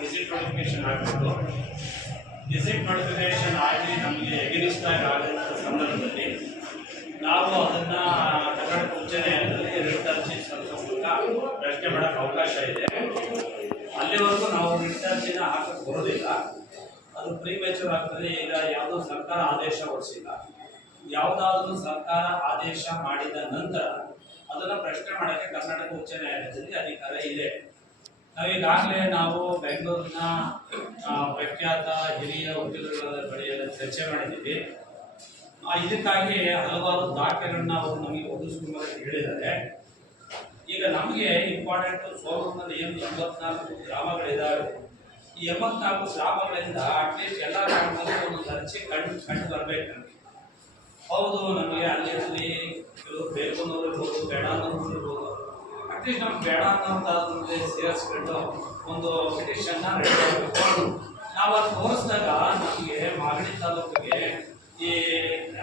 Gazette notification ಆಗಬೇಕು. Gazette notification ಆಗಿ ನಮಗೆ ಎಗನಿಸ್ಟ್ ಆದಂಥ ಸಂದರ್ಭದಲ್ಲಿ ನಾವು ಅದನ್ನು ಕರ್ನಾಟಕ ಉಚ್ಚ ನ್ಯಾಯಾಲಯದಲ್ಲಿ ರಿಟ್ ಅರ್ಜಿ ಸಲ್ಲಿಸೋ ಮೂಲಕ ಪ್ರಶ್ನೆ ಮಾಡೋಕ್ಕೆ ಅವಕಾಶ ಇದೆ. ಅಲ್ಲಿವರೆಗೂ ನಾವು ರಿಟ್ ಅರ್ಜಿನ ಹಾಕಕ್ಕೆ ಬರೋದಿಲ್ಲ, ಅದು ಪ್ರೀಮೆಚೂರ್ ಆಗ್ತದೆ. ಈಗ ಯಾವುದೋ ಸರ್ಕಾರ ಆದೇಶ ಹೊರಡಿಸಿಲ್ಲ, ಯಾವುದಾದ್ರೂ ಸರ್ಕಾರ ಆದೇಶ ಮಾಡಿದ ನಂತರ ಅದನ್ನು ಪ್ರಶ್ನೆ ಮಾಡೋಕ್ಕೆ ಕರ್ನಾಟಕ ಉಚ್ಚ ನ್ಯಾಯಾಲಯದಲ್ಲಿ ಅಧಿಕಾರ ಇದೆ. ಈಗಾಗಲೇ ನಾವು ಬೆಂಗಳೂರಿನ ಪ್ರಖ್ಯಾತ ಹಿರಿಯ ವಕೀಲರುಗಳ ಬಳಿಯಲ್ಲಿ ಚರ್ಚೆ ಮಾಡಿದ್ದೀವಿ. ಇದಕ್ಕಾಗಿ ಹಲವಾರು ದಾಖಲೆಗಳನ್ನ ಅವರು ನಮಗೆ ಒದಗಿಸ್ಕೊಂಬಂತ ಹೇಳಿದ್ದಾರೆ. ಈಗ ನಮಗೆ ಇಂಪಾರ್ಟೆಂಟ್ ಸೋಲೂರಿನಲ್ಲಿ ಏನು 84 ಗ್ರಾಮಗಳಿದ್ದಾವೆ. ಈ 84 ಗ್ರಾಮಗಳಿಂದ ಅಟ್ಲೀಸ್ಟ್ ಎಲ್ಲ ಗ್ರಾಮದಲ್ಲಿ ಒಂದು ಅರ್ಜಿ ಕಂಡು ಬರಬೇಕು. ನಮಗೆ ಹೌದು, ನಮಗೆ ಅಲ್ಲಿ ಕೆಲವು ಬೇಕನ್ನೋರು ಇರ್ಬೋದು, ಬೇಡ ಅನ್ನೋರು ಇರ್ಬೋದು. ಅಟ್ಲೀಸ್ಟ್ ನಮ್ಗೆ ಬೇಡ ಅನ್ನೋದಾದ್ರೆ ಸೇರಿಸ್ಕೊಂಡು ಒಂದು ಪಿಟಿಷನ್ನ ರೆಡಿ ಮಾಡಬೇಕು. ನಾವು ಅದು ತೋರಿಸಿದಾಗ ನಮಗೆ ಮಾಗಡಿ ತಾಲೂಕಿಗೆ ಈ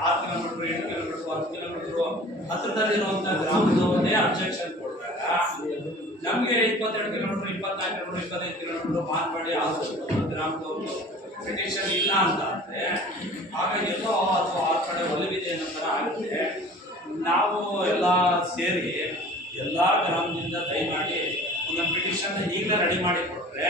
6 ಕಿಲೋಮೀಟ್ರ್, 8 ಕಿಲೋಮೀಟ್ರ್, 10 ಕಿಲೋಮೀಟ್ರು ಹತ್ತಿರದಲ್ಲಿರುವಂಥ ಗ್ರಾಮದವನ್ನೇ ಅಬ್ಜೆಕ್ಷನ್ ಕೊಟ್ಟಾಗ ನಮಗೆ 22 ಕಿಲೋಮೀಟ್ರ್, 24 ಕಿಲೋಮೀಟ್ರ್, 25 ಕಿಲೋಮೀಟ್ರ್ ಮಾರ್ಪಾಡಿ ಆದಷ್ಟು ಗ್ರಾಮದವರು ಪಿಟಿಷನ್ ಇಲ್ಲ ಅಂತ ಅಂದರೆ ಆಗ ಎಲ್ಲೋ ಅಥವಾ ಆ ಕಡೆ ಒಲವಿದೆ ಅನ್ನೋ ಥರ ಆಗುತ್ತೆ. ನಾವು ಎಲ್ಲ ಸೇರಿ ಎಲ್ಲ ಗ್ರಾಮದಿಂದ ದಯಮಾಡಿ ಒಂದೊಂದು ಪಿಟಿಷನ್ ಈಗಲೇ ರೆಡಿ ಮಾಡಿ ಕೊಟ್ಟರೆ